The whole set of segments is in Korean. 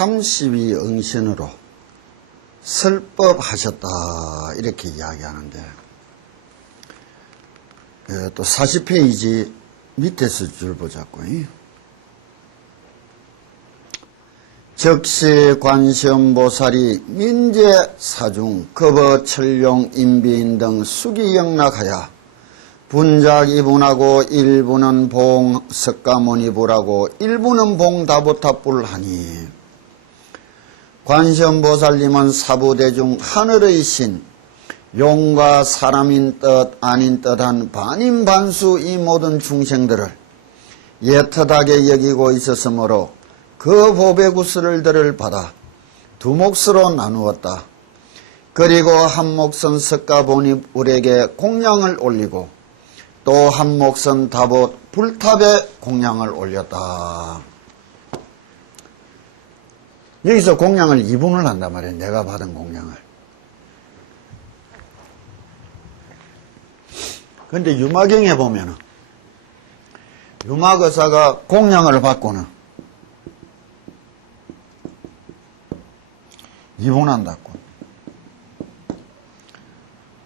32응신으로 설법하셨다 이렇게 이야기하는데 또 40페이지 밑에서 줄 보자고요. 적시 관시음보살이 민제사중 급어철룡 인비인 등 수기영락하여 분작 이분하고 일부는 봉 석가모니불하고 일부는 봉 다보탑불 하니 관시음보살님은 사부대중 하늘의 신 용과 사람인 뜻 아닌 뜻한 반인반수 이 모든 중생들을 예터하게 여기고 있었으므로 그 보배구슬들을 받아 두 몫으로 나누었다. 그리고 한 몫은 석가모니불에게 공양을 올리고 또 한 몫은 다봇 불탑에 공양을 올렸다. 여기서 공양을 이분을 한단 말이에요. 내가 받은 공양을. 그런데 유마경에 보면은 유마거사가 공양을 받고는 이분한다고.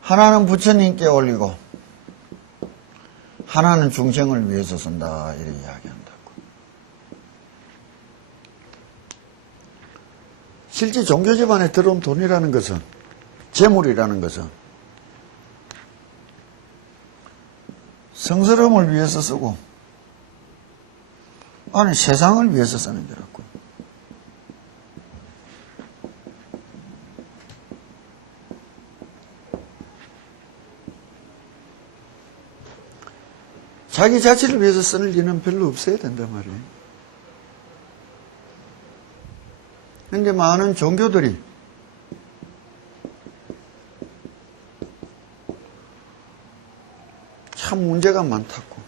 하나는 부처님께 올리고 하나는 중생을 위해서 쓴다 이렇게 이야기한다고. 실제 종교 집안에 들어온 돈이라는 것은 재물이라는 것은 성스러움을 위해서 쓰고 아니 세상을 위해서 쓰는 거라고. 자기 자체를 위해서 쓸 일은 별로 없어야 된단 말이에요. 그런데 많은 종교들이 참 문제가 많다고.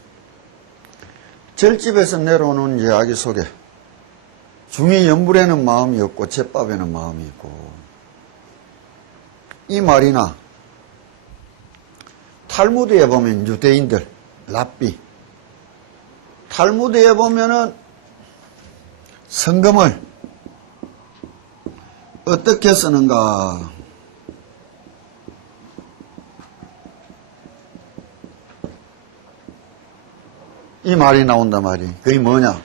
절집에서 내려오는 이야기 속에 중이 연불에는 마음이 없고 제밥에는 마음이 있고 이 말이나 탈무드에 보면 유대인들 랍비 탈무드에 보면은 성금을 어떻게 쓰는가 이 말이 나온단 말이에요. 그게 뭐냐?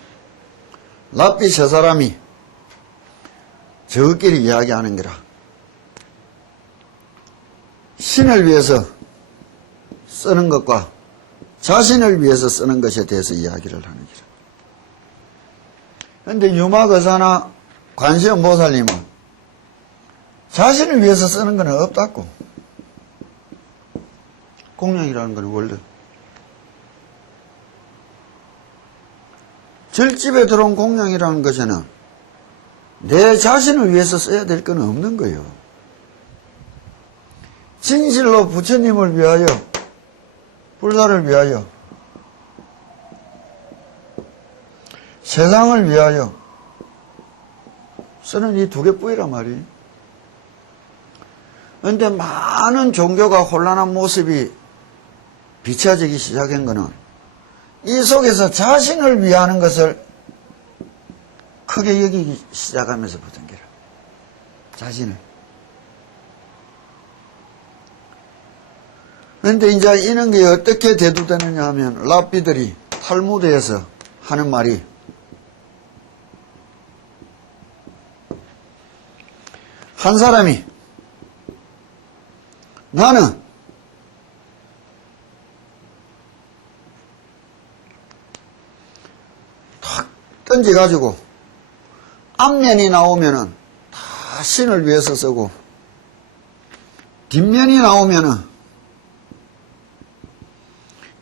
랍비 저 사람이 저끼리 이야기하는 거라. 신을 위해서 쓰는 것과 자신을 위해서 쓰는 것에 대해서 이야기를 하는 거라. 그런데 유마거사나 관세음보살님은 자신을 위해서 쓰는 건 없다고. 공양이라는 건 원래 절집에 들어온 공양이라는 것에는 내 자신을 위해서 써야 될 건 없는 거예요. 진실로 부처님을 위하여 불사를 위하여 세상을 위하여 쓰는 이 두 개뿐이란 말이에요. 그런데 많은 종교가 혼란한 모습이 비춰지기 시작한 것은 이 속에서 자신을 위하는 것을 크게 여기기 시작하면서부터인 거라. 자신을. 그런데 이제 이런 게 어떻게 대두되느냐 하면 랍비들이 탈무드에서 하는 말이 한 사람이 나는 탁 던져가지고 앞면이 나오면은 다 신을 위해서 쓰고 뒷면이 나오면은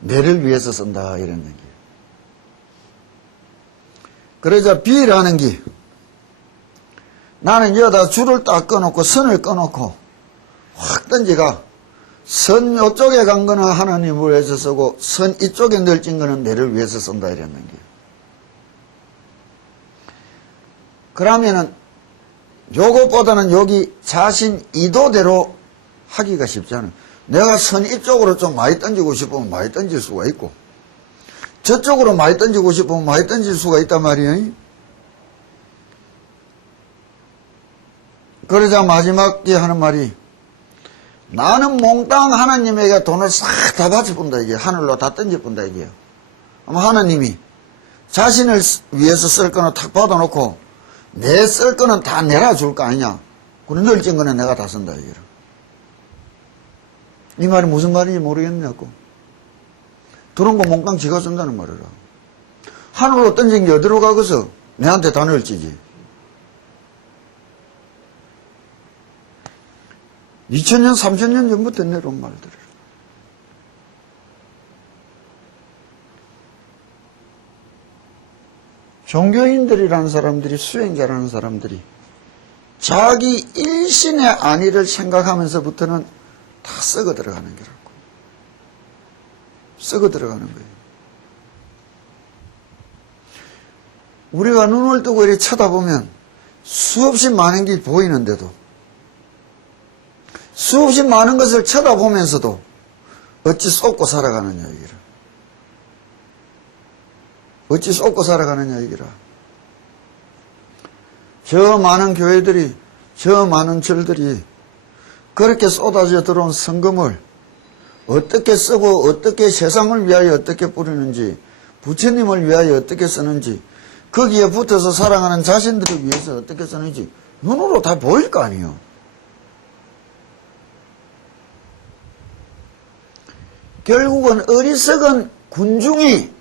내를 위해서 쓴다 이런 얘기예요. 그러자 비라는 게 나는 여기다 줄을 딱 꺼놓고 선을 꺼놓고 확 던지가 선 이쪽에 간 거는 하나님을 위해서 쓰고 선 이쪽에 널진 거는 내를 위해서 쓴다 이런 얘기예요. 그러면은 요것보다는 여기 자신 의도대로 하기가 쉽잖아요. 내가 선 이쪽으로 좀 많이 던지고 싶으면 많이 던질 수가 있고 저쪽으로 많이 던지고 싶으면 많이 던질 수가 있단 말이에요. 그러자 마지막에 하는 말이, 나는 몽땅 하나님에게 돈을 싹 다 바쳐본다, 이게. 하늘로 다 던져본다, 이게요. 아마 하나님이 자신을 위해서 쓸 거는 탁 받아놓고, 내 쓸 거는 다 내라 줄 거 아니냐. 그런 널찍은 거는 내가 다 쓴다, 이게. 이 말이 무슨 말인지 모르겠냐고. 들어온 거 몽땅 지가 쓴다는 말이라. 하늘로 던진 게 어디로 가겠어? 내한테 다 널찍이. 2000년, 3000년 전부터 내려온 말들. 종교인들이라는 사람들이, 수행자라는 사람들이 자기 일신의 안위를 생각하면서부터는 다 썩어 들어가는 거라고. 썩어 들어가는 거예요. 우리가 눈을 뜨고 이렇게 쳐다보면 수없이 많은 게 보이는데도, 수없이 많은 것을 쳐다보면서도 어찌 쏟고 살아가느냐, 이기라. 어찌 쏟고 살아가느냐, 이기라. 저 많은 교회들이, 저 많은 절들이 그렇게 쏟아져 들어온 성금을 어떻게 쓰고, 어떻게 세상을 위하여 어떻게 뿌리는지, 부처님을 위하여 어떻게 쓰는지, 거기에 붙어서 살아가는 자신들을 위해서 어떻게 쓰는지 눈으로 다 보일 거 아니에요. 결국은 어리석은 군중이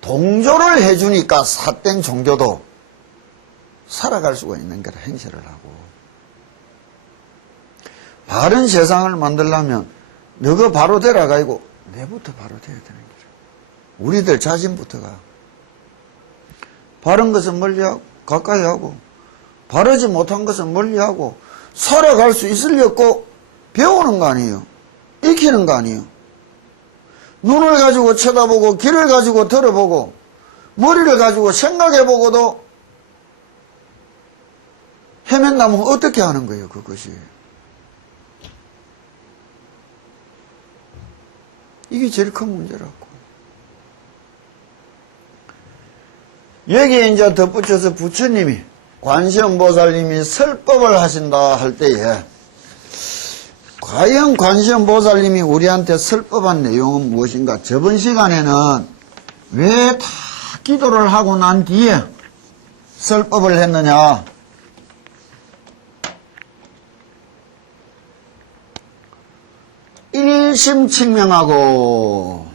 동조를 해주니까 삿된 종교도 살아갈 수가 있는 거라, 행세를 하고. 바른 세상을 만들려면 너가 바로 되라 가지고 내부터 바로 돼야 되는 거죠. 우리들 자신부터가 바른 것은 멀리하고 가까이 하고, 바르지 못한 것은 멀리하고, 살아갈 수 있으려고 배우는 거 아니에요. 익히는 거 아니에요. 눈을 가지고 쳐다보고, 귀를 가지고 들어보고, 머리를 가지고 생각해보고도 헤맨다면 어떻게 하는 거예요, 그것이. 이게 제일 큰 문제라고. 여기에 이제 덧붙여서 부처님이, 관세음보살님이 설법을 하신다 할 때에, 과연 관세음보살님이 우리한테 설법한 내용은 무엇인가? 저번 시간에는 왜 다 기도를 하고 난 뒤에 설법을 했느냐? 일심칙명하고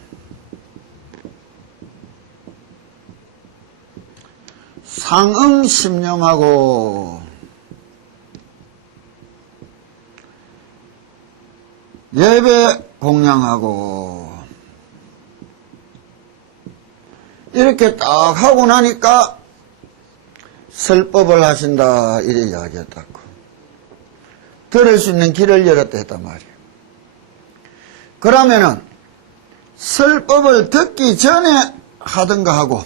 상응심념하고 예배 공양하고 이렇게 딱 하고 나니까 설법을 하신다 이래 이야기했다고. 들을 수 있는 길을 열었다 했단 말이에요. 그러면은 설법을 듣기 전에 하든가 하고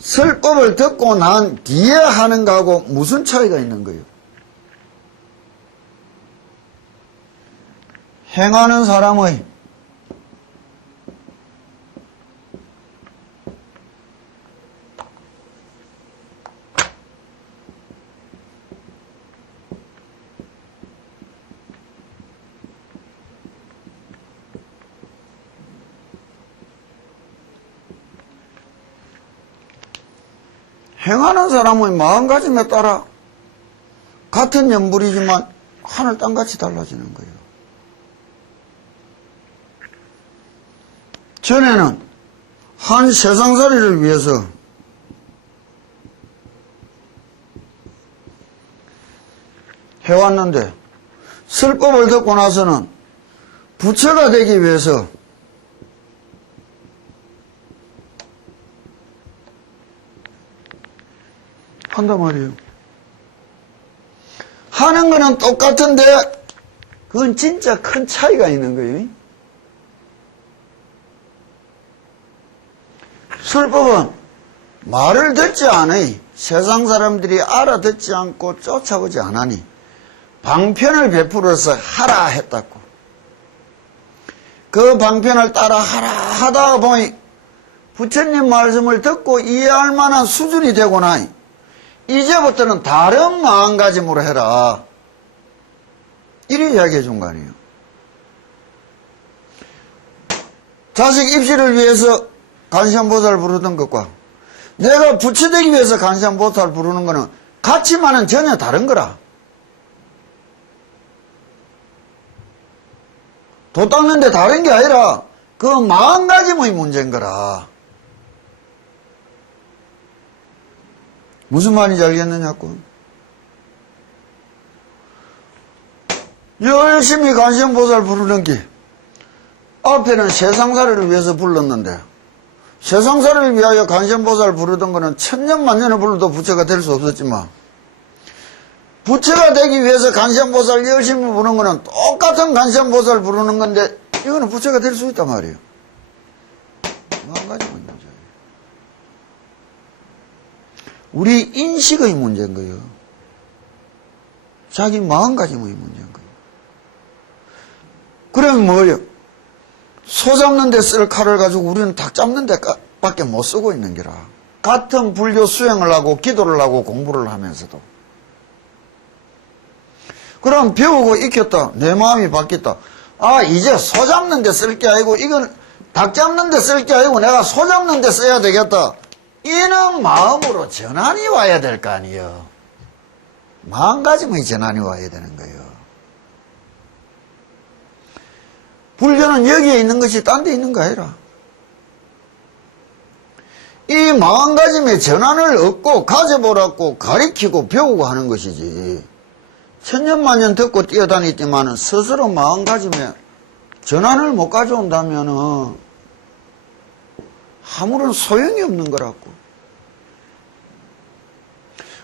설법을 듣고 난 뒤에 하는가 하고 무슨 차이가 있는 거예요? 행하는 사람의 행하는 사람의 마음가짐에 따라 같은 연불이지만 하늘 땅같이 달라지는 거예요. 전에는 한 세상살이를 위해서 해왔는데 설법을 듣고 나서는 부처가 되기 위해서 한단 말이에요. 하는 거는 똑같은데 그건 진짜 큰 차이가 있는 거예요. 설법은 말을 듣지 않으니 세상 사람들이 알아듣지 않고 쫓아오지 않으니 방편을 베풀어서 하라 했다고. 그 방편을 따라 하라 하다 보니 부처님 말씀을 듣고 이해할 만한 수준이 되고 나니 이제부터는 다른 마음가짐으로 해라. 이래 이야기해 준 거 아니에요. 자식 입시를 위해서 간시안보살 부르던 것과 내가 부처되기 위해서 간시안보살 부르는 거는 가치만은 전혀 다른 거라. 도 닦는데 다른 게 아니라 그 마음가짐의 문제인 거라. 무슨 말인지 알겠느냐고. 열심히 간시안보살 부르는 게 앞에는 세상살이를 위해서 불렀는데 세상살이를 위하여 간시안보살 부르던 거는 천년만년을 불러도 부처가 될 수 없었지만 부처가 되기 위해서 간시안보살 열심히 부르는 거는 똑같은 간시안보살 부르는 건데 이거는 부처가 될 수 있단 말이에요. 마음가짐의 문제예요. 우리 인식의 문제인 거예요. 자기 마음가짐의 문제인 거예요. 그러면 뭐예요? 소 잡는 데 쓸 칼을 가지고 우리는 닭 잡는 데 밖에 못 쓰고 있는 게라. 같은 불교 수행을 하고 기도를 하고 공부를 하면서도. 그럼 배우고 익혔다. 내 마음이 바뀌었다. 아, 이제 소 잡는 데 쓸 게 아니고 이건 닭 잡는 데 쓸 게 아니고 내가 소 잡는 데 써야 되겠다. 이는 마음으로 전환이 와야 될 거 아니에요. 마음가짐의 전환이 와야 되는 거예요. 불교는 여기에 있는 것이 딴 데 있는 거 아니라. 이 마음가짐의 전환을 얻고 가져보라고 가리키고 배우고 하는 것이지. 천년만년 듣고 뛰어다녔지만 스스로 마음가짐에 전환을 못 가져온다면 아무런 소용이 없는 거라고.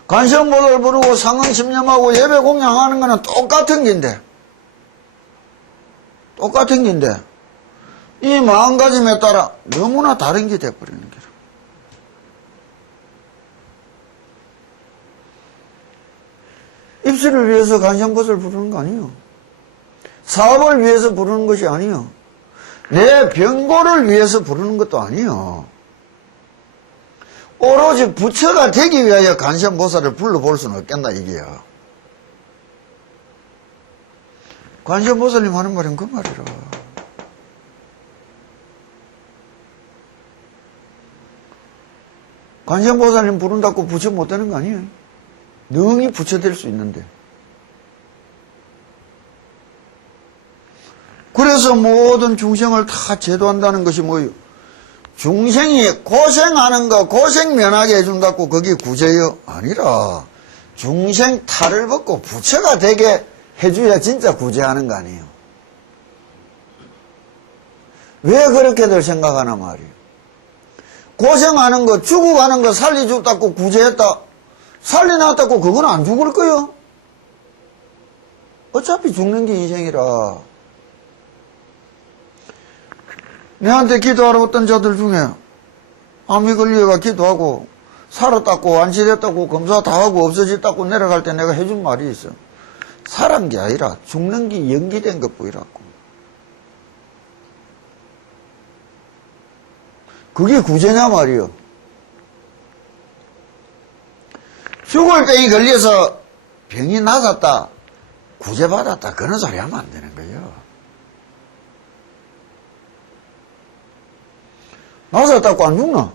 간시안보살 부르고 상응심념하고 예배 공양하는 거는 똑같은 긴데. 똑같은 긴데 이 마음가짐에 따라 너무나 다른 게 돼버리는 거라. 입시를 위해서 간시안보살 부르는 거 아니에요. 사업을 위해서 부르는 것이 아니에요. 내 병고를 위해서 부르는 것도 아니에요. 오로지 부처가 되기 위하여 간시안보살을 불러볼 수는 없겠나 이게요. 관세음보살님 하는 말은 그 말이라. 관세음보살님 부른다고 부처 못 되는 거 아니에요. 능히 부처 될 수 있는데. 그래서 모든 중생을 다 제도한다는 것이 뭐예요? 중생이 고생하는 거 고생 면하게 해준다고 그게 구제요? 아니라 중생 탈을 벗고 부처가 되게 해줘야 진짜 구제하는 거 아니에요. 왜 그렇게들 생각하나 말이에요. 고생하는 거 죽어가는 거 살려줬다고 구제했다. 살려놨다고 그건 안 죽을 거요. 어차피 죽는 게 인생이라. 내한테 기도하러 왔던 자들 중에 암이 걸려가 기도하고 살았다고 완치됐다고 검사 다 하고 없어졌다고 내려갈 때 내가 해준 말이 있어. 살은 게 아니라 죽는 게 연기된 것 보이라고. 그게 구제냐 말이요. 죽을 병이 걸려서 병이 나았다 구제받았다 그런 소리 하면 안 되는 거예요. 나았다고 안 죽나?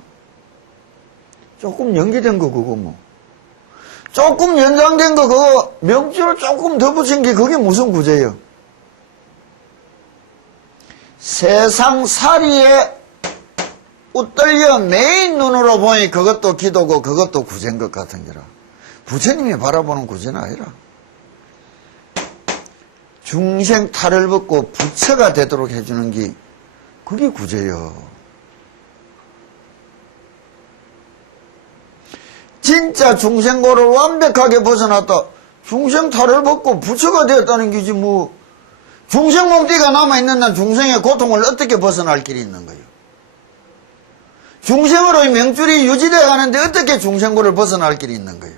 조금 연기된 거 그거 뭐. 조금 연장된 거 그거 명주를 조금 더 붙인 게 그게 무슨 구제예요? 세상살이에 웃돌려 메인 눈으로 보니 그것도 기도고 그것도 구제인 것 같은 게라. 부처님이 바라보는 구제는 아니라 중생 탈을 벗고 부처가 되도록 해주는 게 그게 구제요. 진짜 중생고를 완벽하게 벗어났다. 중생 탈을 벗고 부처가 되었다는 게지 뭐. 중생 몸띠가 남아있는 난 중생의 고통을 어떻게 벗어날 길이 있는 거예요. 중생으로의 명줄이 유지되어 가는데 어떻게 중생고를 벗어날 길이 있는 거예요.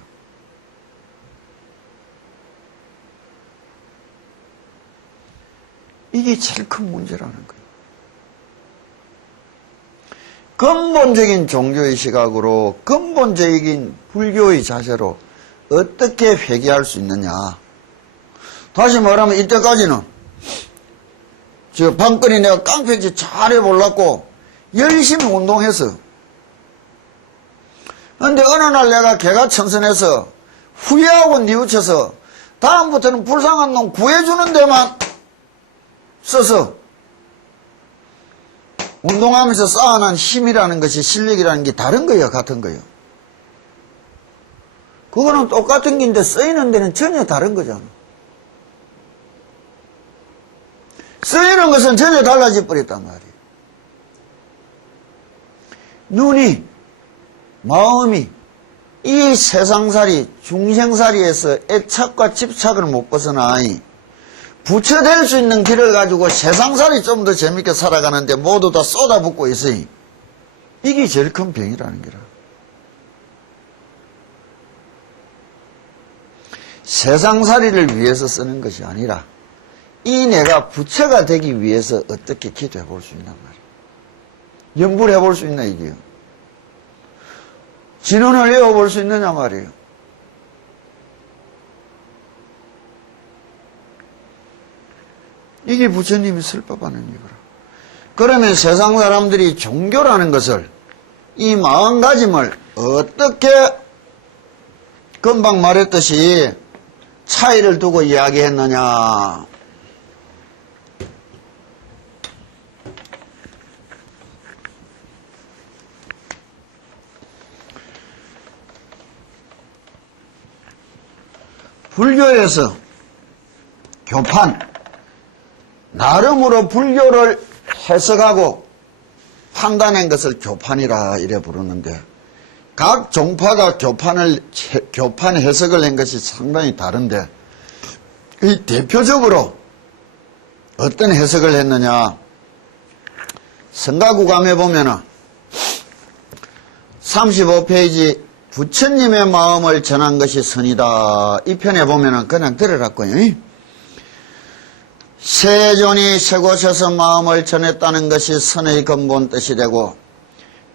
이게 제일 큰 문제라는 거예요. 근본적인 종교의 시각으로 근본적인 불교의 자세로 어떻게 회개할 수 있느냐. 다시 말하면 이때까지는 저 방끈이 내가 깡패지 잘 해보려고 열심히 운동했어. 근데 어느 날 내가 개가천선해서 후회하고 뉘우쳐서 다음부터는 불쌍한 놈 구해주는 데만 써서 운동하면서 쌓아난 힘이라는 것이 실력이라는 게 다른 거예요, 같은 거예요. 그거는 똑같은 긴데 쓰이는 데는 전혀 다른 거잖아. 쓰이는 것은 전혀 달라져 버렸단 말이에요. 눈이, 마음이 이 세상살이, 중생살이에서 애착과 집착을 못 벗어나 부처될 수 있는 길을 가지고 세상살이 좀 더 재밌게 살아가는데 모두 다 쏟아붓고 있어요. 이게 제일 큰 병이라는 거라. 세상살이를 위해서 쓰는 것이 아니라 이 내가 부처가 되기 위해서 어떻게 기도해 볼 수 있단 말이에요. 연구를 해볼 수 있나 이게요. 진언을 외워볼 수 있느냐 말이에요. 이게 부처님이 설법하는 이유라. 그러면 세상 사람들이 종교라는 것을, 이 마음가짐을 어떻게 금방 말했듯이 차이를 두고 이야기했느냐. 불교에서 교판, 나름으로 불교를 해석하고 판단한 것을 교판이라 이래 부르는데, 각 종파가 교판 해석을 한 것이 상당히 다른데, 이 대표적으로 어떤 해석을 했느냐. 성가구감에 보면은 35페이지 부처님의 마음을 전한 것이 선이다. 이 편에 보면은 그냥 들으라고요. 세존이 세곳에서 마음을 전했다는 것이 선의 근본 뜻이 되고,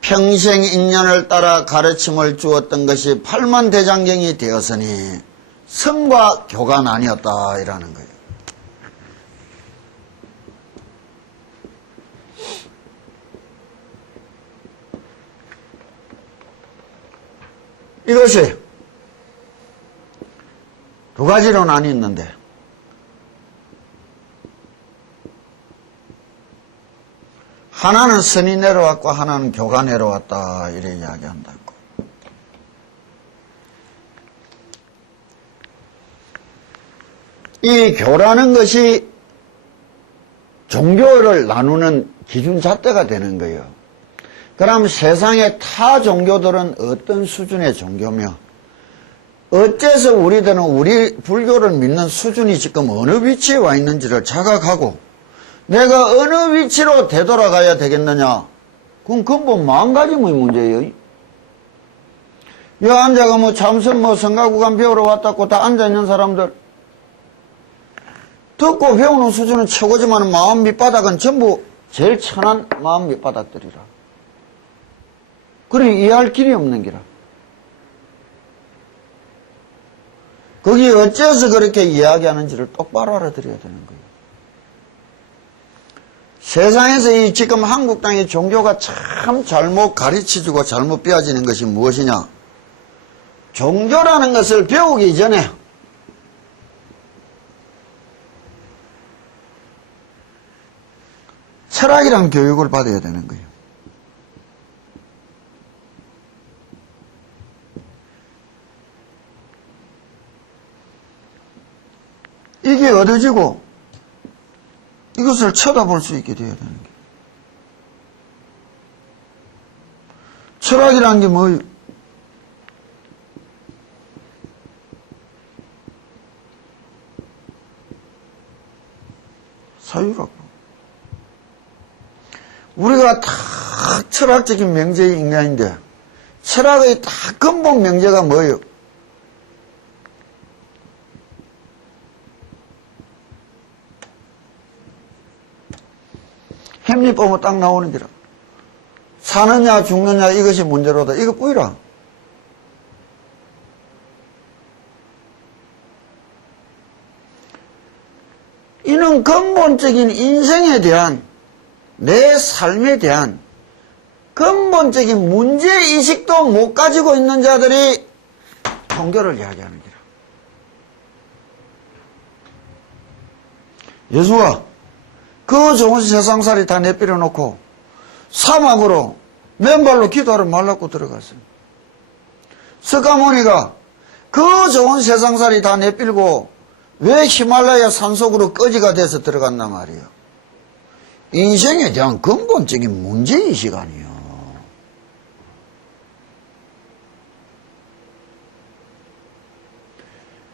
평생 인연을 따라 가르침을 주었던 것이 팔만대장경이 되었으니 선과 교가 아니었다 이라는 거예요. 이것이 두 가지로 나뉘었는데, 하나는 선이 내려왔고 하나는 교가 내려왔다 이래 이야기한다고. 이 교라는 것이 종교를 나누는 기준 잣대가 되는 거예요. 그럼 세상의 타 종교들은 어떤 수준의 종교며, 어째서 우리들은 우리 불교를 믿는 수준이 지금 어느 위치에 와 있는지를 자각하고 내가 어느 위치로 되돌아가야 되겠느냐. 그건 근본 마음가짐의 문제예요. 여 앉아가 참선 성가구간 배우러 왔다고 다 앉아있는 사람들, 듣고 배우는 수준은 최고지만 마음 밑바닥은 전부 제일 천한 마음 밑바닥들이라. 그래 이해할 길이 없는 기라. 거기 어째서 그렇게 이야기하는지를 똑바로 알아들어야 되는 거예요. 세상에서 이 지금 한국 땅의 종교가 참 잘못 가르쳐주고 잘못 빼앗지는 것이 무엇이냐. 종교라는 것을 배우기 전에 철학이란 교육을 받아야 되는 거예요. 이게 얻어지고 이것을 쳐다볼 수 있게 되어야 되는 거예요. 철학이라는 게 뭐예요? 사유라고. 우리가 다 철학적인 명제의 인간인데 철학의 다 근본 명제가 뭐예요? 햄릿 보면 딱 나오는 기라. 사느냐 죽느냐 이것이 문제로다. 이거 뿌이라. 이는 근본적인 인생에 대한, 내 삶에 대한 근본적인 문제의식도 못 가지고 있는 자들이 종교를 이야기하는 거라. 예수가 그 좋은 세상살이 다 내버려 놓고 사막으로 맨발로 기도하러 말라고 들어갔어요. 석가모니가 그 좋은 세상살이 다 내밀고 왜 히말라야 산속으로 꺼지가 돼서 들어갔단 말이에요. 인생에 대한 근본적인 문제의식 아니에요.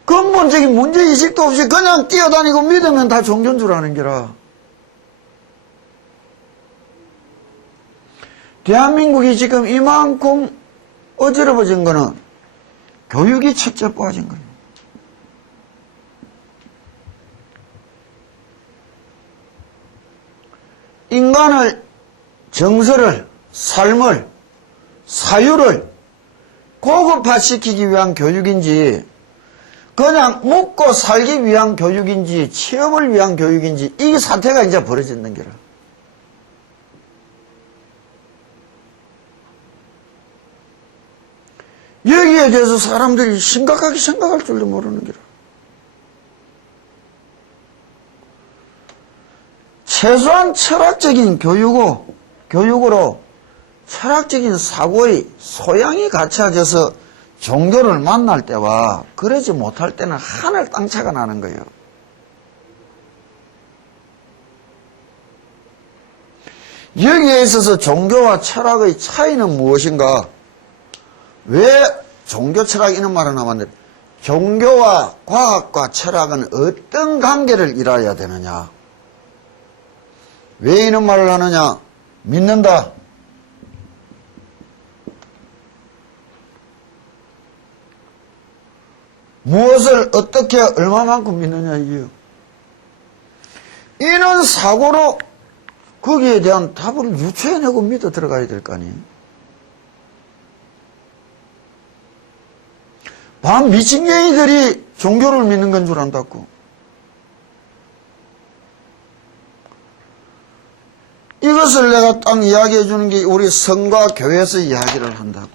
근본적인 문제의식도 없이 그냥 뛰어다니고 믿으면 다 종교인 줄 아는 게라. 대한민국이 지금 이만큼 어지러워진 거는 교육이 첫째 빠진 거예요. 인간을, 정서를, 삶을, 사유를 고급화시키기 위한 교육인지 그냥 먹고 살기 위한 교육인지 취업을 위한 교육인지 이 사태가 이제 벌어지는 게라. 여기에 대해서 사람들이 심각하게 생각할 줄도 모르는 게라. 최소한 철학적인 교육으로 철학적인 사고의 소양이 갖춰져서 종교를 만날 때와 그러지 못할 때는 하늘 땅차가 나는 거예요. 여기에 있어서 종교와 철학의 차이는 무엇인가? 왜 종교 철학 이런 말을 나왔는데 종교와 과학과 철학은 어떤 관계를 이뤄야 되느냐? 왜 이런 말을 하느냐? 믿는다. 무엇을 어떻게 얼마만큼 믿느냐 이게요. 이런 사고로 거기에 대한 답을 유추해내고 믿어 들어가야 될 거 아니에요. 반 미친개이들이 종교를 믿는 건 줄 안다고. 이것을 내가 딱 이야기해 주는 게 우리 성과 교회에서 이야기를 한다고.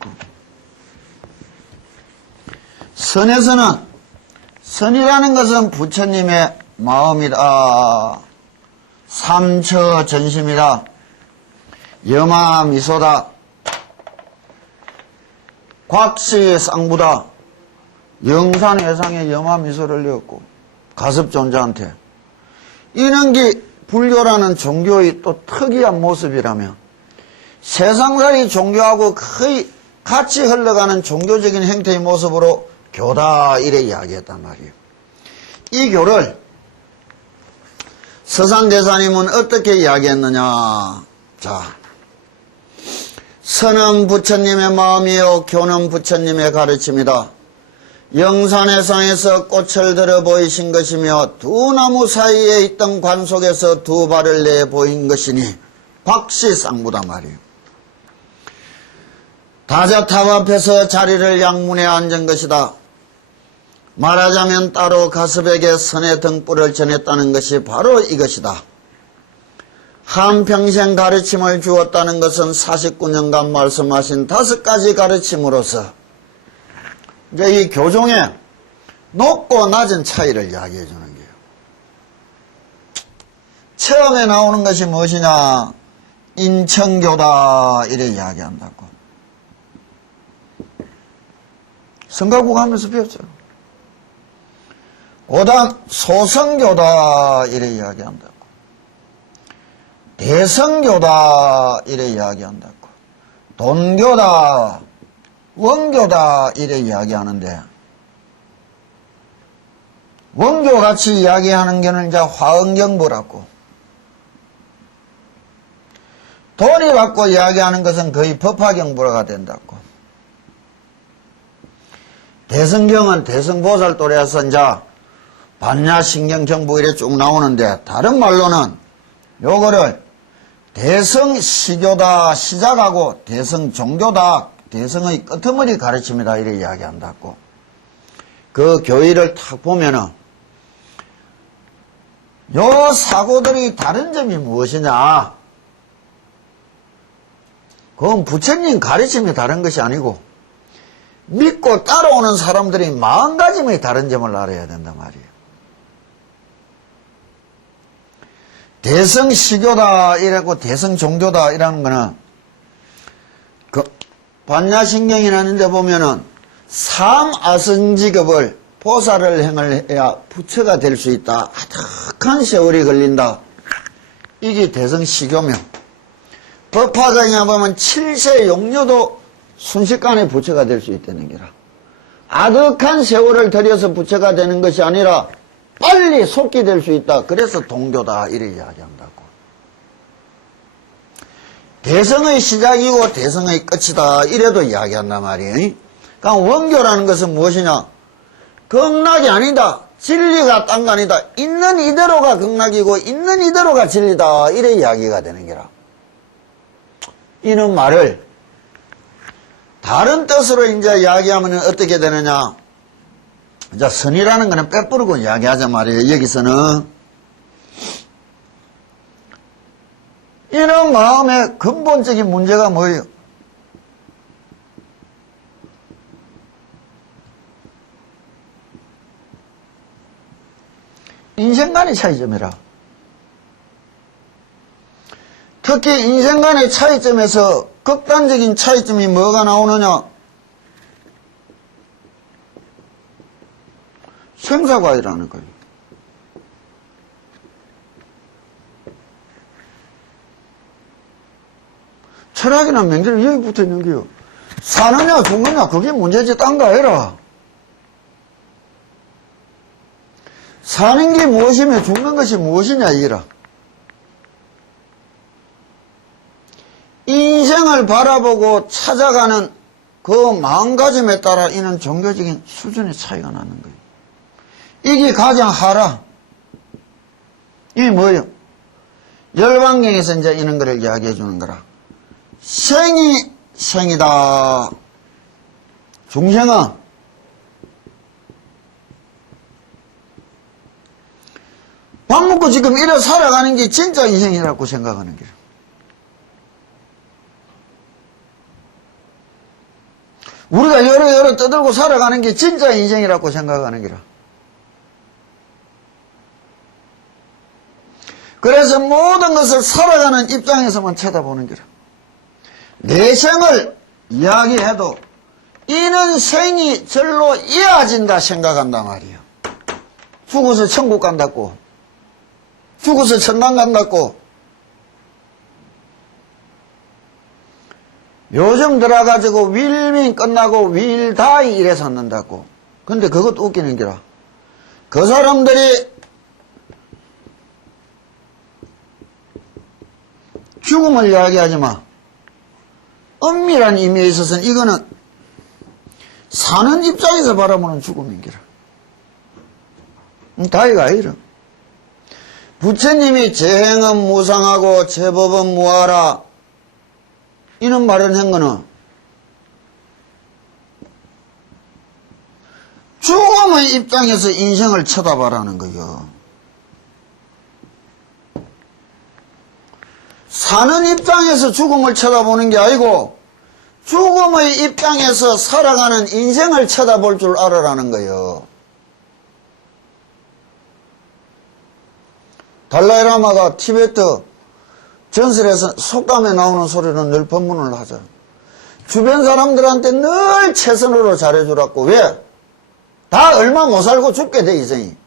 선에서는 선이라는 것은 부처님의 마음이다. 삼처 전심이다. 염화 미소다. 곽시 쌍부다. 영산회상에 염화 미소를 내었고 가섭존자한테 이런 게 불교라는 종교의 또 특이한 모습이라면 세상살이 종교하고 거의 같이 흘러가는 종교적인 행태의 모습으로 교다 이래 이야기했단 말이에요. 이 교를 서산대사님은 어떻게 이야기했느냐. 자, 선은 부처님의 마음이요 교는 부처님의 가르침이다. 영산회상에서 꽃을 들어 보이신 것이며 두 나무 사이에 있던 관 속에서 두 발을 내 보인 것이니 곽시쌍부다 말이에요. 다자탑 앞에서 자리를 양문에 앉은 것이다. 말하자면 따로 가섭에게 선의 등불을 전했다는 것이 바로 이것이다. 한평생 가르침을 주었다는 것은 49년간 말씀하신 5가지 가르침으로서 이제 이 교종의 높고 낮은 차이를 이야기해 주는 거예요. 처음에 나오는 것이 무엇이냐? 인천교다 이래 이야기한다고. 성가국 하면서 배웠죠. 그다음 소성교다 이래 이야기한다고. 대성교다 이래 이야기한다고. 돈교다 원교다 이래 이야기하는데 원교같이 이야기하는 게는 이제 화엄경부라고. 돈이 받고 이야기하는 것은 거의 법화경부가 된다고. 대성경은 대성보살 또래에서 이제 반야신경정부 이래 쭉 나오는데 다른 말로는 요거를 대성시교다 시작하고 대성종교다 대성의 끄트머리 가르침이다 이래 이야기한다고. 그 교의를 탁 보면은 요 사고들이 다른 점이 무엇이냐? 그건 부처님 가르침이 다른 것이 아니고 믿고 따라오는 사람들이 마음가짐이 다른 점을 알아야 된단 말이에요. 대성시교다 이라고 대성종교다 이라는 거는 그 반야신경이나 하는 데 보면은 삼아성직업을 보살을 행을 해야 부처가 될 수 있다. 아득한 세월이 걸린다. 이게 대성시교며 법화장에 보면 7세 용료도 순식간에 부처가 될 수 있다는 게라. 아득한 세월을 들여서 부처가 되는 것이 아니라 빨리 속기 될 수 있다. 그래서 동교다 이래 이야기한다고. 대성의 시작이고 대성의 끝이다 이래도 이야기한단 말이에요. 그러니까 원교라는 것은 무엇이냐? 극락이 아니다. 진리가 딴 거 아니다. 있는 이대로가 극락이고 있는 이대로가 진리다. 이래 이야기가 되는 게라. 이런 말을 다른 뜻으로 이제 이야기하면 어떻게 되느냐? 자, 선이라는 거는 빼뿌리고 이야기하자 말이에요. 여기서는 이런 마음의 근본적인 문제가 뭐예요? 인생 간의 차이점이라. 특히 인생 간의 차이점에서 극단적인 차이점이 뭐가 나오느냐? 생사과일이라는 거예요. 철학이나 명제는 여기 붙어 있는 거요. 사느냐 죽느냐 그게 문제지 딴 거 아니라. 사는 게 무엇이며 죽는 것이 무엇이냐 이라. 인생을 바라보고 찾아가는 그 마음가짐에 따라 이는 종교적인 수준의 차이가 나는 거예요. 이게 가장 하라. 이게 뭐예요? 열반경에서 이제 이런 거를 이야기해 주는 거라. 생이 생이다. 중생은 밥 먹고 지금 이래 살아가는 게 진짜 인생이라고 생각하는 거예요. 우리가 여러 떠들고 살아가는 게 진짜 인생이라고 생각하는 거라. 그래서 모든 것을 살아가는 입장에서만 쳐다보는 거라. 내 생을 이야기해도 이는 생이 절로 이어진다 생각한단 말이에요. 죽어서 천국 간다고, 죽어서 천당 간다고. 요즘 들어가지고 윌민 끝나고 윌다이 이래 샀는다고. 근데 그것도 웃기는 게라. 그 사람들이 죽음을 이야기하지만 엄밀한 의미에 있어서는 이거는 사는 입장에서 바라보는 죽음인 게라. 다이가 아니라. 부처님이 재행은 무상하고 제법은 무하라 이런 말을 한 거는 죽음의 입장에서 인생을 쳐다봐라는 거예요. 사는 입장에서 죽음을 쳐다보는 게 아니고 죽음의 입장에서 살아가는 인생을 쳐다볼 줄 알아라는 거예요. 달라이라마가 티베트 전설에서 속담에 나오는 소리는 늘 법문을 하죠. 주변 사람들한테 늘 최선으로 잘해주라고. 왜? 다 얼마 못 살고 죽게 돼, 이생이.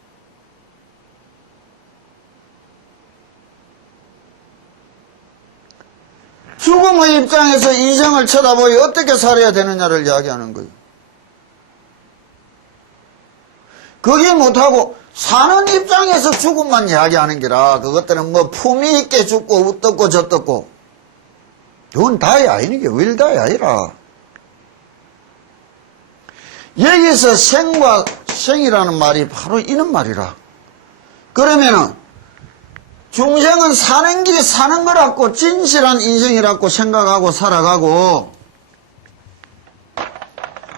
죽음의 입장에서 인생을 쳐다보여 어떻게 살아야 되느냐를 이야기하는 거예요. 그게 못하고 사는 입장에서 죽음만 이야기하는 게라. 그것들은 뭐 품위 있게 죽고 어떻고 저떻고. 그건 다이 아니는 게 윌다이 아니라. 여기서 생과 생이라는 말이 바로 이런 말이라. 그러면은 중생은 사는 게 사는 거라고 진실한 인생이라고 생각하고 살아가고,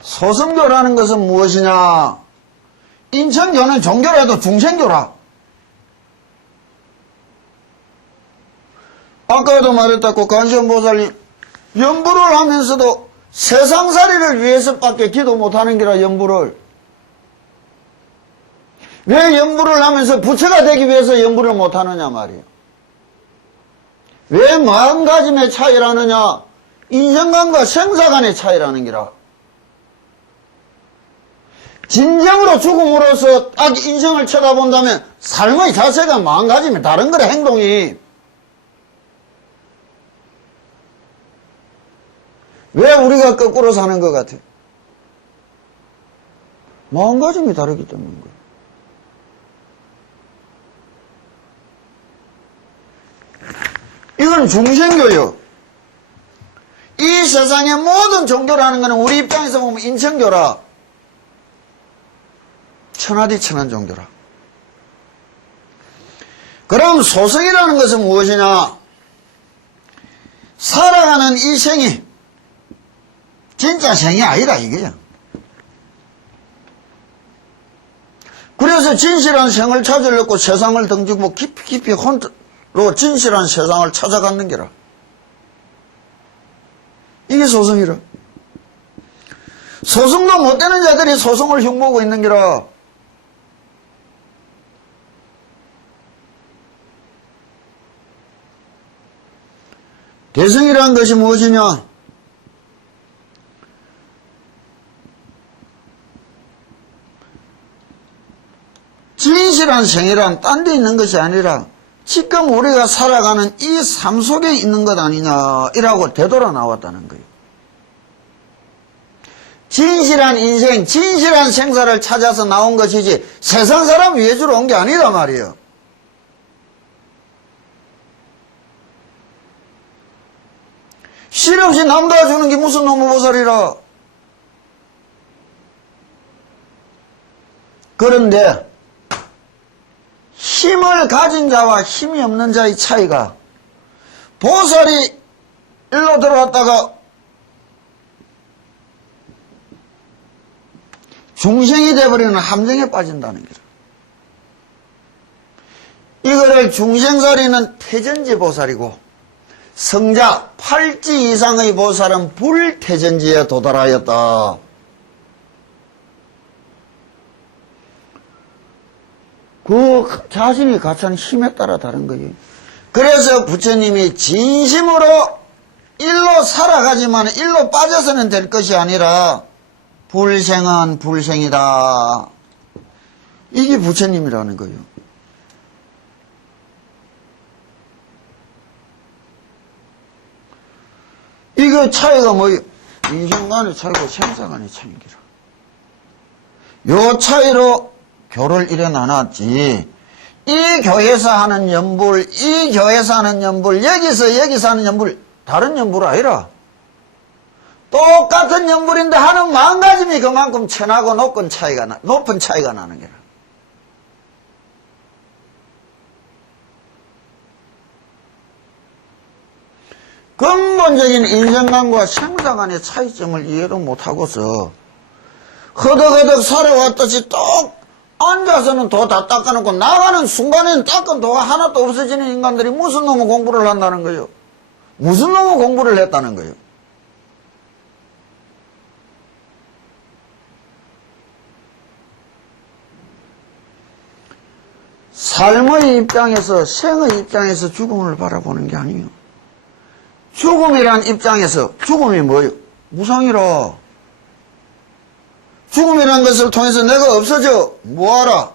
소승교라는 것은 무엇이냐? 인천교는 종교라도 중생교라. 아까도 말했다고 관세음보살님 연부를 하면서도 세상살이를 위해서밖에 기도 못하는 게라. 연부를 왜 연부를 하면서 부처가 되기 위해서 연부를 못하느냐 말이에요. 왜 마음가짐의 차이라느냐? 인생관과 생사관의 차이라는 기라. 진정으로 죽음으로써 딱 인생을 쳐다본다면 삶의 자세가 마음가짐이 다른 거래. 행동이. 왜 우리가 거꾸로 사는 것 같아? 마음가짐이 다르기 때문인 거예요. 이건 중생교요. 이 세상의 모든 종교라는 것은 우리 입장에서 보면 인천교라. 천하디 천한 종교라. 그럼 소승이라는 것은 무엇이냐? 살아가는 이 생이 진짜 생이 아니라 이거야. 그래서 진실한 생을 찾으려고 세상을 등지고 깊이 혼자로 진실한 세상을 찾아가는 게라. 이게 소승이라. 소승도 못되는 자들이 소승을 흉보고 있는 게라. 대승이라는 것이 무엇이냐? 진실한 생이란 딴 데 있는 것이 아니라 지금 우리가 살아가는 이 삶 속에 있는 것 아니냐 이라고 되돌아 나왔다는 거예요. 진실한 인생, 진실한 생사를 찾아서 나온 것이지 세상 사람 위주로 온 게 아니다 말이에요. 실 없이 남 도와주는 게 무슨 노무보살이라. 그런데 힘을 가진 자와 힘이 없는 자의 차이가, 보살이 일로 들어왔다가 중생이 되어버리는 함정에 빠진다는 거죠. 이거를 중생살이는 태전지 보살이고 성자 8지 이상의 보살은 불태전지에 도달하였다. 그 자신이 갖춘 힘에 따라 다른 거예요. 그래서 부처님이 진심으로 일로 살아가지만 일로 빠져서는 될 것이 아니라 불생은 불생이다. 이게 부처님이라는 거예요. 이거 차이가 뭐예요? 인생관의 차이고 생사관의 차이기라. 요 차이로 교를 이래 나눴지. 이 교회에서 하는 연불, 이 교회에서 하는 연불, 여기서 하는 연불, 다른 연불 아니라 똑같은 연불인데 하는 마음가짐이 그만큼 천하고 높은 차이가 나는 거라. 근본적인 인생관과 생사관의 차이점을 이해도 못하고서 허덕허덕 살아왔듯이 똑 앉아서는 도 다 닦아놓고 나가는 순간에는 닦은 도가 하나도 없어지는 인간들이 무슨 놈의 공부를 한다는 거예요? 무슨 놈의 공부를 했다는 거예요? 삶의 입장에서, 생의 입장에서 죽음을 바라보는 게 아니에요. 죽음이란 입장에서, 죽음이 뭐예요? 무상이라. 죽음이란 것을 통해서 내가 없어져 뭐하라?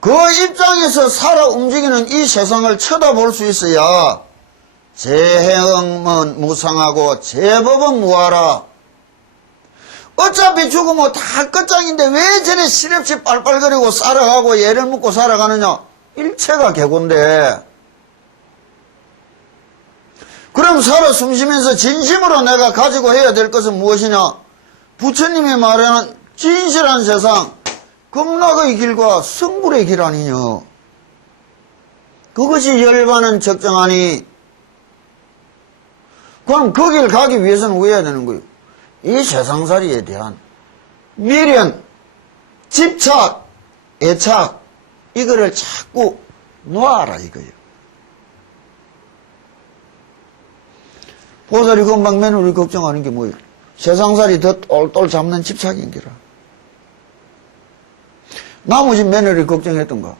그 입장에서 살아 움직이는 이 세상을 쳐다볼 수 있어야 재행은 무상하고 재법은 무하라. 어차피 죽으면 다 끝장인데 왜 저래 실없이 빨빨거리고 살아가고 예를 묻고 살아가느냐? 일체가 개고인데. 그럼 살아 숨쉬면서 진심으로 내가 가지고 해야 될 것은 무엇이냐? 부처님이 말하는 진실한 세상, 극락의 길과 성불의 길 아니냐? 그것이 열반은 적정하니. 그럼 그 길 가기 위해서는 왜 해야 되는 거예요? 이 세상살이에 대한 미련, 집착, 애착, 이거를 자꾸 놔라 이거예요. 보살이 금방 며느리 걱정하는 게 뭐예요? 세상살이 더 똘똘 잡는 집착인기라. 나머지 며느리 걱정했던가?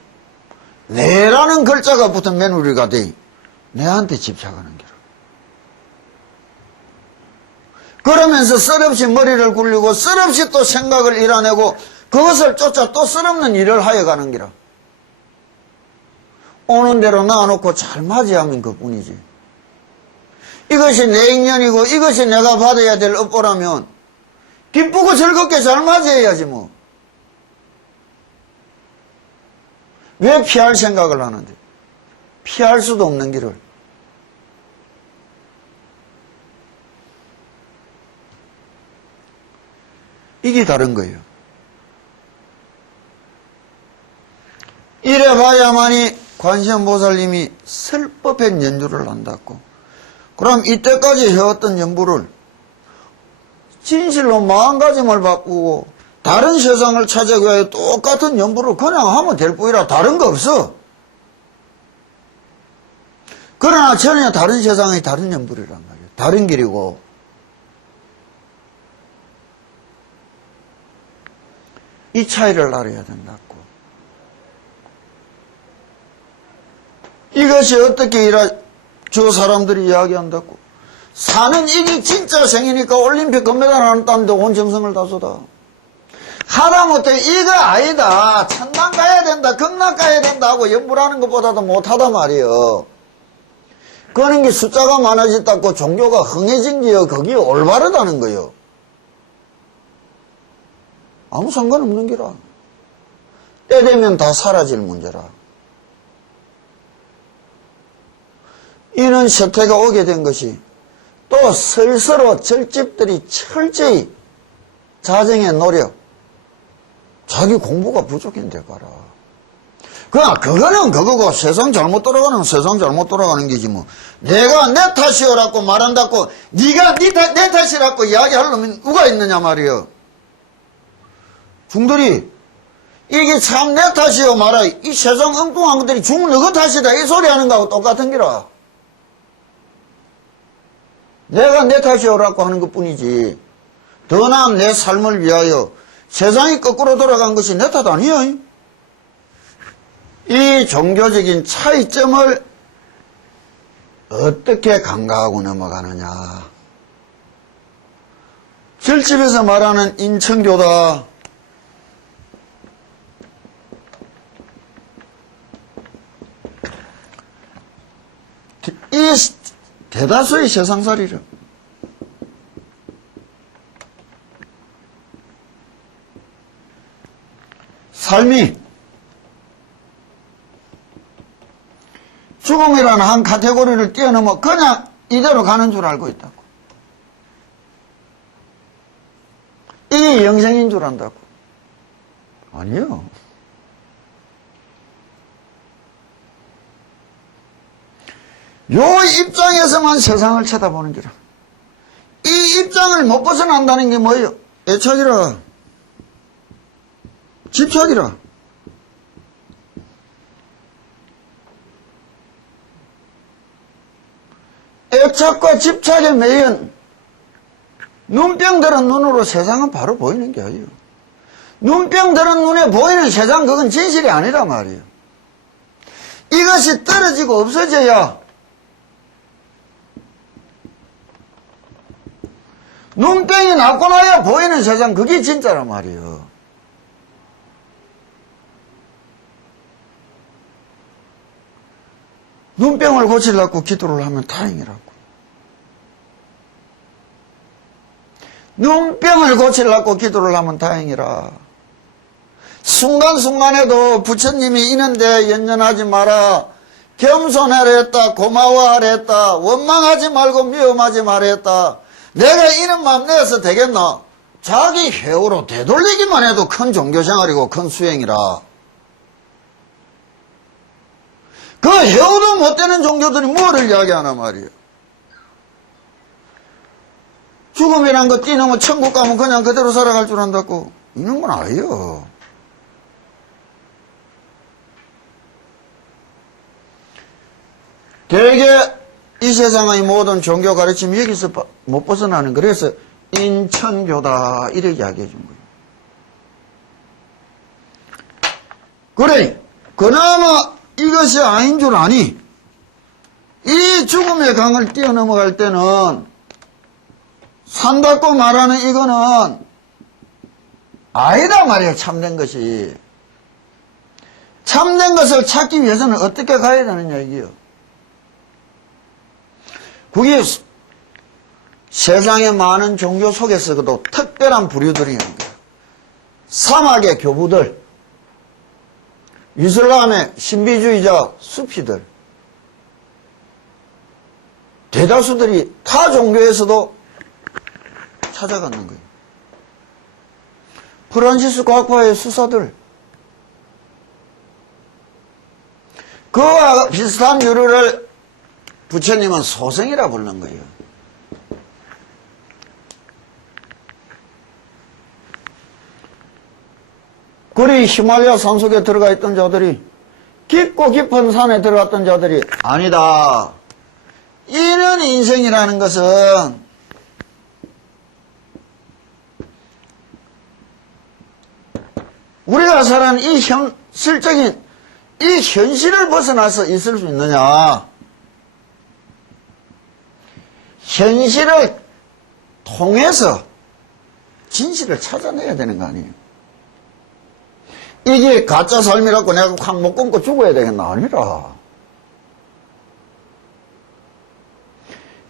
내라는 글자가 붙은 며느리가 돼. 내한테 집착하는 기라. 그러면서 쓸없이 머리를 굴리고 쓸없이 또 생각을 일어내고 그것을 쫓아 또 쓸없는 일을 하여 가는 기라. 오는 대로 놔놓고 잘 맞이하면 그뿐이지. 이것이 내 인연이고 이것이 내가 받아야 될 업보라면 기쁘고 즐겁게 잘 맞이해야지 뭐. 왜 피할 생각을 하는데? 피할 수도 없는 길을. 이게 다른 거예요. 이래봐야만이 관세음보살님이 설법한 연주를 한다고. 그럼 이때까지 해왔던 연부를 진실로 마음가짐을 바꾸고 다른 세상을 찾아가야 똑같은 연부를 그냥 하면 될 뿐이라 다른 거 없어. 그러나 전혀 다른 세상의 다른 연부란 말이에요. 다른 길이고. 이 차이를 알아야 된다고. 이것이 어떻게 저 사람들이 이야기한다고. 사는 이게 진짜 생이니까 올림픽 금메달 하나 땄는데 온 정성을 다 쏟아. 하다못해 이거 아니다. 천당 가야 된다. 극락 가야 된다 하고 연불하는 것보다도 못하단 말이에요. 그러는 게 숫자가 많아졌다고 종교가 흥해진 게요. 그게 올바르다는 거예요. 아무 상관없는 게라. 때 되면 다 사라질 문제라. 이는 세태가 오게 된 것이 또 스스로 절집들이 철저히 자정의 노력, 자기 공부가 부족한데 봐라. 그거는 그거고 세상 잘못 돌아가는 세상 잘못 돌아가는 게지 뭐. 내가 내 탓이오라고 말한다고 네가 내 탓이라고 이야기하려면 누가 있느냐 말이여. 중들이 이게 참 내 탓이오 말아. 이 세상 엉뚱한 것들이 중 너그 탓이다 이 소리 하는 거하고 똑같은 기라. 내가 내 탓이오라고 하는 것 뿐이지. 더 나은 내 삶을 위하여 세상이 거꾸로 돌아간 것이 내 탓 아니야. 이 종교적인 차이점을 어떻게 간과하고 넘어가느냐. 절집에서 말하는 인천교다. 이 대다수의 세상살이를 삶이 죽음이라는 한 카테고리를 뛰어넘어 그냥 이대로 가는 줄 알고 있다고. 이게 영생인 줄 안다고. 아니요. 요 입장에서만 세상을 쳐다보는 거라. 이 입장을 못 벗어난다는 게 뭐예요? 애착이라. 집착이라. 애착과 집착에 매연 눈병 들은 눈으로 세상은 바로 보이는 게 아니에요. 눈병 들은 눈에 보이는 세상 그건 진실이 아니란 말이에요. 이것이 떨어지고 없어져야 눈병이 낫고 나야 보이는 세상 그게 진짜란 말이에요. 눈병을 고치려고 기도를 하면 다행이라고. 눈병을 고치려고 기도를 하면 다행이라. 순간순간에도 부처님이 이는데 연연하지 마라. 겸손하라 했다. 고마워하라 했다. 원망하지 말고 미움하지 마라 했다. 내가 이런 마음 내서 되겠나? 자기 회오로 되돌리기만 해도 큰 종교생활이고 큰 수행이라. 그 회오도 못 되는 종교들이 뭐를 이야기하나 말이에요. 죽음이란 거 뛰넘어 천국 가면 그냥 그대로 살아갈 줄 안다고. 이런 건 아니에요. 대개 이 세상의 모든 종교 가르침이 여기서 못 벗어나는, 그래서 인천교다 이렇게 이야기해 준 거예요. 그래, 그나마 이것이 아닌 줄 아니? 이 죽음의 강을 뛰어넘어갈 때는 산다고 말하는 이거는 아니다 말이야. 참된 것이. 참된 것을 찾기 위해서는 어떻게 가야 되느냐 이게요. 그게 세상의 많은 종교 속에서도 특별한 부류들이 있는 거예요. 사막의 교부들, 이슬람의 신비주의자 수피들, 대다수들이 타 종교에서도 찾아가는 거예요. 프란시스 과학파의 수사들, 그와 비슷한 유류를 부처님은 소생이라 부르는 거예요. 그리 히말라야 산속에 들어가 있던 자들이, 깊고 깊은 산에 들어갔던 자들이, 아니다. 이런 인생이라는 것은 우리가 사는 이 현실적인 이 현실을 벗어나서 있을 수 있느냐? 현실을 통해서 진실을 찾아내야 되는 거 아니에요? 이게 가짜 삶이라고 내가 확 못 끊고 죽어야 되겠나? 아니라.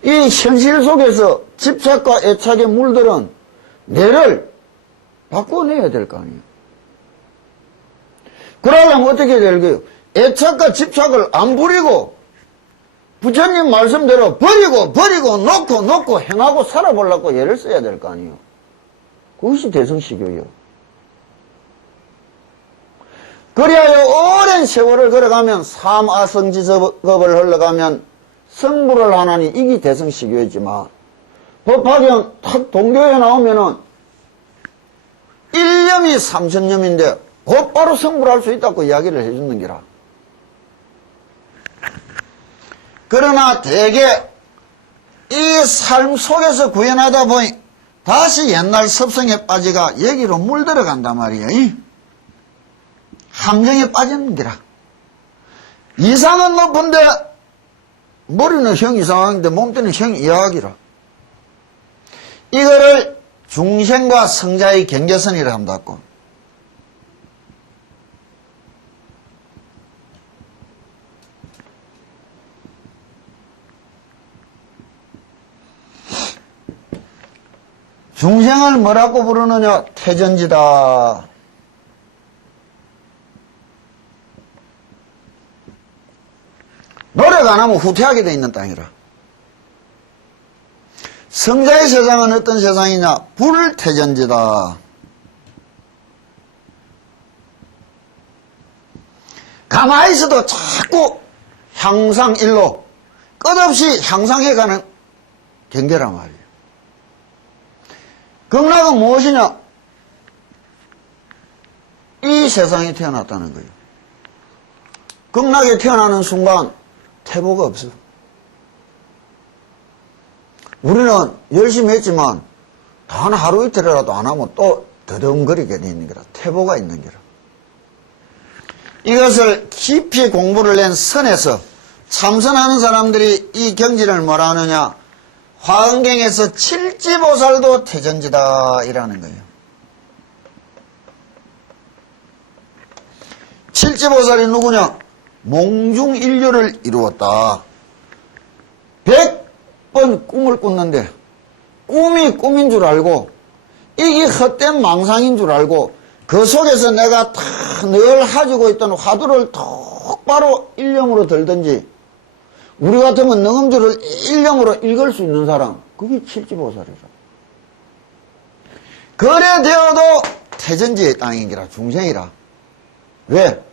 이 현실 속에서 집착과 애착에 물들은 뇌를 바꿔내야 될 거 아니에요? 그러려면 어떻게 될까요? 애착과 집착을 안 부리고 부처님 말씀대로 버리고 놓고 행하고 살아보려고 예를 써야 될 거 아니에요? 그것이 대성시교예요. 그리하여 오랜 세월을 걸어가면 삼아성지급을 흘러가면 성불을 하나니 이게 대성시교이지만 법화경 탁 동교에 나오면은 1년이 3000년인데 곧바로 성불할 수 있다고 이야기를 해주는 기라. 그러나 대개 이 삶 속에서 구현하다 보니 다시 옛날 습성에 빠지가 여기로 물들어간단 말이에요. 함정에 빠지는 기라. 이상은 높은데 머리는 형 이상한데 몸뚱이는 형 이하기라. 이거를 중생과 성자의 경계선이라 한다고. 중생을 뭐라고 부르느냐? 태전지다. 노력 안 하면 후퇴하게 돼 있는 땅이라. 성자의 세상은 어떤 세상이냐? 불태전지다. 가만히 있어도 자꾸 향상일로 끝없이 향상해가는 경계란 말이에요. 극락은 무엇이냐? 이 세상에 태어났다는 거예요. 극락에 태어나는 순간 태보가 없어. 우리는 열심히 했지만 단 하루 이틀이라도 안 하면 또 더듬거리게 되는 거라. 태보가 있는 거라. 이것을 깊이 공부를 낸 선에서 참선하는 사람들이 이 경지를 뭐라 하느냐? 화엄경에서 칠지보살도 태전지다 이라는 거예요. 칠지보살이 누구냐? 몽중인류를 이루었다. 100번 꿈을 꿨는데 꿈이 꿈인 줄 알고 이게 헛된 망상인 줄 알고 그 속에서 내가 다 늘 가지고 있던 화두를 똑바로 일념으로 들든지 우리 같으면 능음주를 일념으로 읽을 수 있는 사람, 그게 칠지보살이라. 그래 되어도 태전지의 땅이기라. 중생이라. 왜?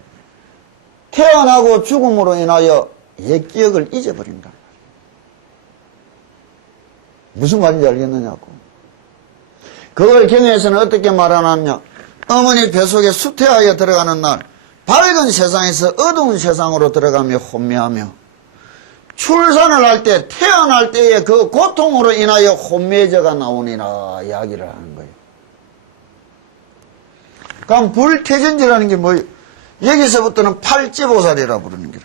태어나고 죽음으로 인하여 옛 기억을 잊어버린다. 무슨 말인지 알겠느냐고. 그걸 경에서는 어떻게 말하느냐? 어머니 뱃속에 수태하여 들어가는 날 밝은 세상에서 어두운 세상으로 들어가며 혼미하며 출산을 할 때, 태어날 때의 그 고통으로 인하여 혼미해져가 나오니라 이야기를 하는 거예요. 그럼 불태전지라는 게 뭐예요? 여기서부터는 팔찌보살이라 부르는 거라.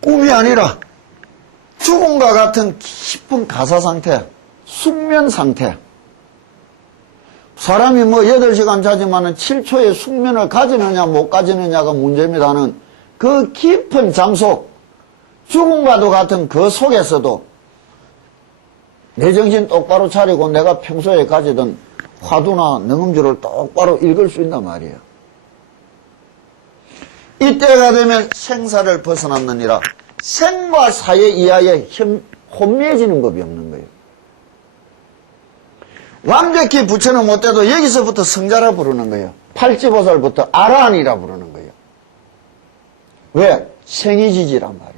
꿈이 아니라 죽음과 같은 깊은 가사 상태, 숙면 상태. 사람이 뭐 8시간 자지만은 7초의 숙면을 가지느냐 못 가지느냐가 문제입니다는 그 깊은 장소, 죽음과도 같은 그 속에서도 내 정신 똑바로 차리고 내가 평소에 가지던 화두나 능음주를 똑바로 읽을 수 있단 말이에요. 이때가 되면 생사를 벗어났느니라. 생과 사에 이하에 혼미해지는 법이 없는 거예요. 완벽히 부처는 못돼도 여기서부터 성자라 부르는 거예요. 팔찌보살부터 아라한이라 부르는 거예요. 왜? 생이지지란 말이에요.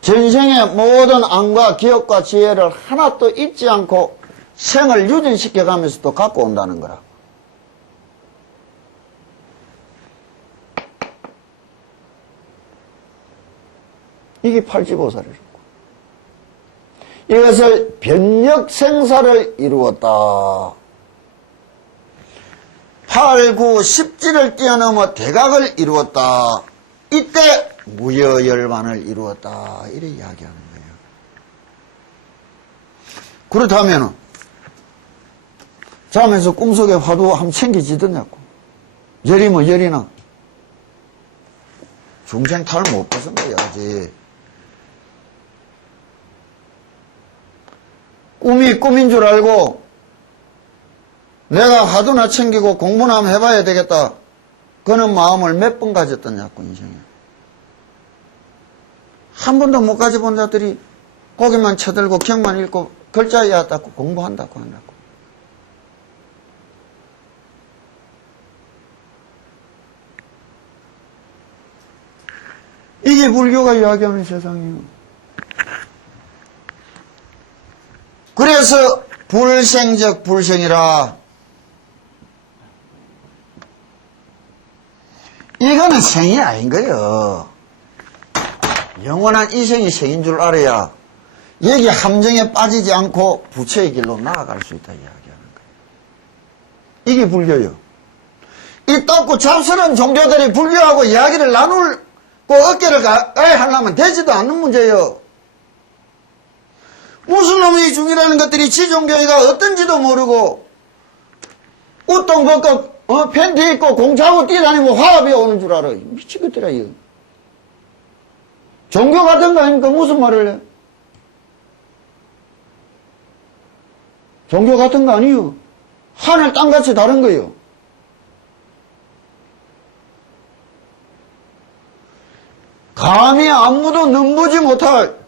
전생의 모든 안과 기억과 지혜를 하나도 잊지 않고 생을 유전시켜가면서 또 갖고 온다는 거라. 이게 팔찌보살이라고. 이것을 변력생사를 이루었다. 8, 9, 10지를 뛰어넘어 대각을 이루었다. 이때 무여열반을 이루었다. 이렇게 이야기하는 거예요. 그렇다면 자면서 꿈속에 화두 한번 챙기지더냐고. 열이면 열이나. 중생 탈 못 벗어나야지. 꿈이 꿈인 줄 알고 내가 화두나 챙기고 공부나 한번 해봐야 되겠다. 그는 마음을 몇 번 가졌더냐고, 인생에. 한 번도 못 가져본 자들이 고기만 쳐들고 경만 읽고 글자 이해한다고 공부한다고 한다고. 이게 불교가 이야기하는 세상이에요. 그래서 불생적 불생이라. 이거는 생이 아닌 거예요. 영원한 이생이 생인 줄 알아야 여기 함정에 빠지지 않고 부처의 길로 나아갈 수 있다 이야기하는 거예요. 이게 불교예요. 이 떴고 잡스러운 종교들이 불교하고 이야기를 나누고 어깨를 가까이 하려면 되지도 않는 문제예요. 무슨 놈이 중이라는 것들이 지종교회가 어떤지도 모르고 옷동 벗고 팬티 입고 공차고 뛰어다니고 화합이 오는 줄 알아. 미치겠더라 이거. 종교 같은 거 아닙니까? 무슨 말을 해? 종교 같은 거 아니에요. 하늘 땅같이 다른 거예요. 감히 아무도 넘보지 못할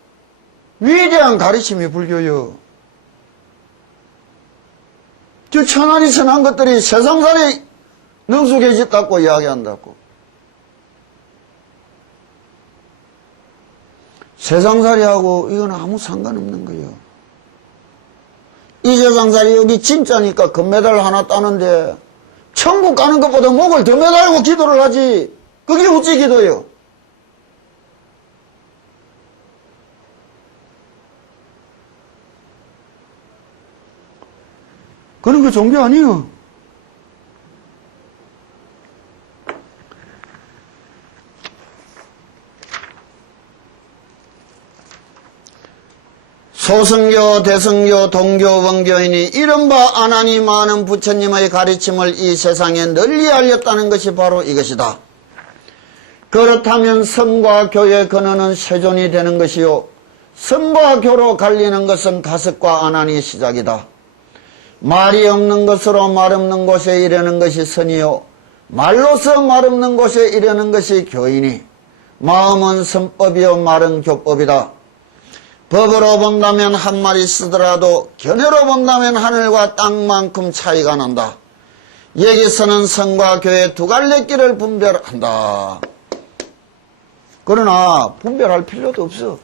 위대한 가르침이 불교요. 저 천하리 선한 것들이 세상살이 능숙해졌다고 이야기한다고. 세상살이하고 이건 아무 상관없는 거예요. 이 세상살이 여기 진짜니까 금메달 하나 따는데 천국 가는 것보다 목을 더 매달고 기도를 하지. 그게 어찌 기도예요? 그런 거 종교 아니에요. 소승교, 대승교, 동교, 원교인이 이른바 아나니 많은 부처님의 가르침을 이 세상에 널리 알렸다는 것이 바로 이것이다. 그렇다면 성과 교의 근원은 세존이 되는 것이요. 성과 교로 갈리는 것은 가습과 아난이 시작이다. 말이 없는 것으로 말 없는 곳에 이르는 것이 선이요. 말로서 말 없는 곳에 이르는 것이 교이니 마음은 선법이요 말은 교법이다. 법으로 본다면 한 마리 쓰더라도 견해로 본다면 하늘과 땅만큼 차이가 난다. 여기서는 성과 교의 두 갈래 길을 분별한다. 그러나 분별할 필요도 없어.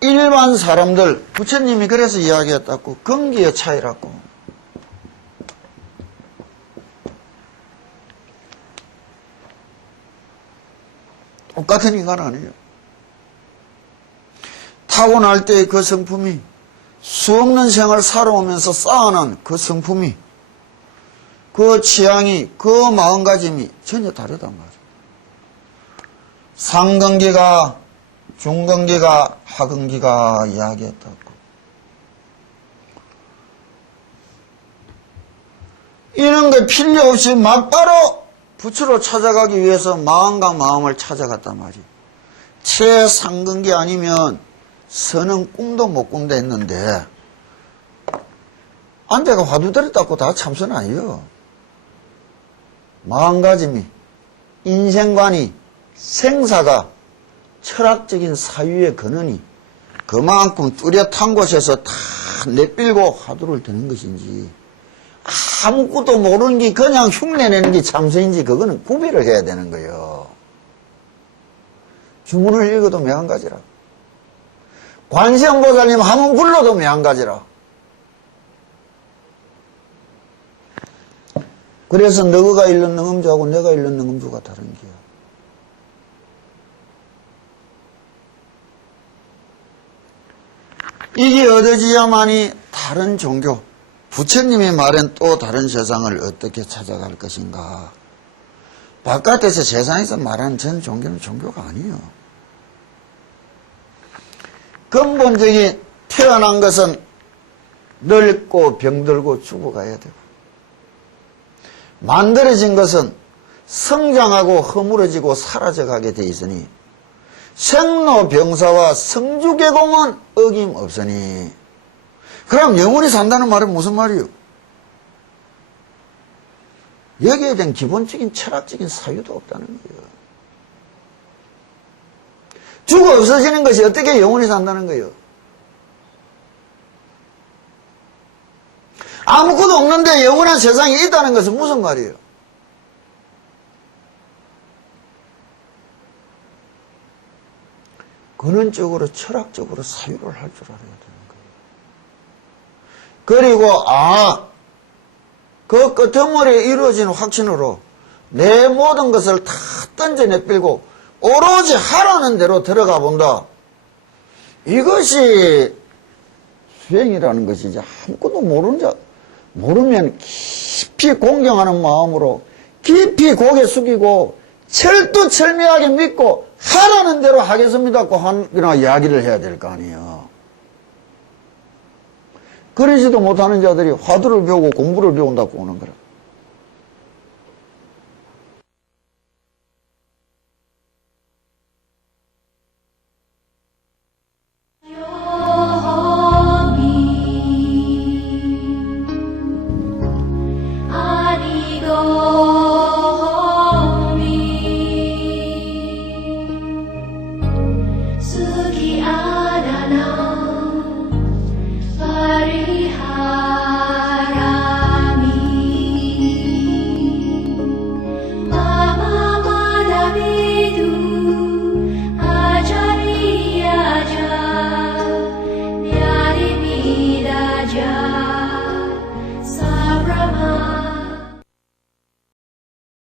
일반 사람들, 부처님이 그래서 이야기했다고. 근기의 차이라고. 똑같은 인간 아니에요. 타고날 때의 그 성품이 수없는 생을 살아오면서 쌓아놓은 그 성품이 그 취향이 그 마음가짐이 전혀 다르단 말이에요. 상근기가 중근기가 하근기가 이야기했다고. 이런 게 필요 없이 막바로 부처로 찾아가기 위해서 마음과 마음을 찾아갔단 말이에요. 최상근기 아니면 선은 꿈도 못 꾼다 했는데 안대가 화두 들었다고 다 참선 아니에요. 마음가짐이 인생관이 생사가 철학적인 사유의 근원이 그만큼 뚜렷한 곳에서 다 내밀고 화두를 드는 것인지 아무것도 모르는 게 그냥 흉내내는 게 참선인지 그거는 구별을 해야 되는 거예요. 주문을 읽어도 매한가지라. 관세음보살님 한번 불러도 매한가지라. 그래서 너가 읽는 능음주하고 내가 읽는 능음주가 다른 게야. 이게 얻어지야만이 다른 종교, 부처님이 말한 또 다른 세상을 어떻게 찾아갈 것인가. 바깥에서 세상에서 말하는 전 종교는 종교가 아니에요. 근본적인 태어난 것은 늙고 병들고 죽어가야 되고 만들어진 것은 성장하고 허물어지고 사라져가게 돼 있으니 생로병사와 성주개공은 어김없으니 그럼 영원히 산다는 말은 무슨 말이요? 여기에 대한 기본적인 철학적인 사유도 없다는 거예요. 죽어 없어지는 것이 어떻게 영원히 산다는 거예요? 아무것도 없는데 영원한 세상이 있다는 것은 무슨 말이에요? 근원적으로 철학적으로 사유를 할 줄 알아야 되는 거예요. 그리고 그 끄트머리에 이루어진 확신으로 내 모든 것을 다 던져내밀고 오로지 하라는 대로 들어가 본다. 이것이 수행이라는 것이지. 아무것도 모르면 깊이 공경하는 마음으로 깊이 고개 숙이고 철두철미하게 믿고 하라는 대로 하겠습니다. 그러나 이야기를 해야 될 거 아니에요. 그러지도 못하는 자들이 화두를 배우고 공부를 배운다고 오는 거라.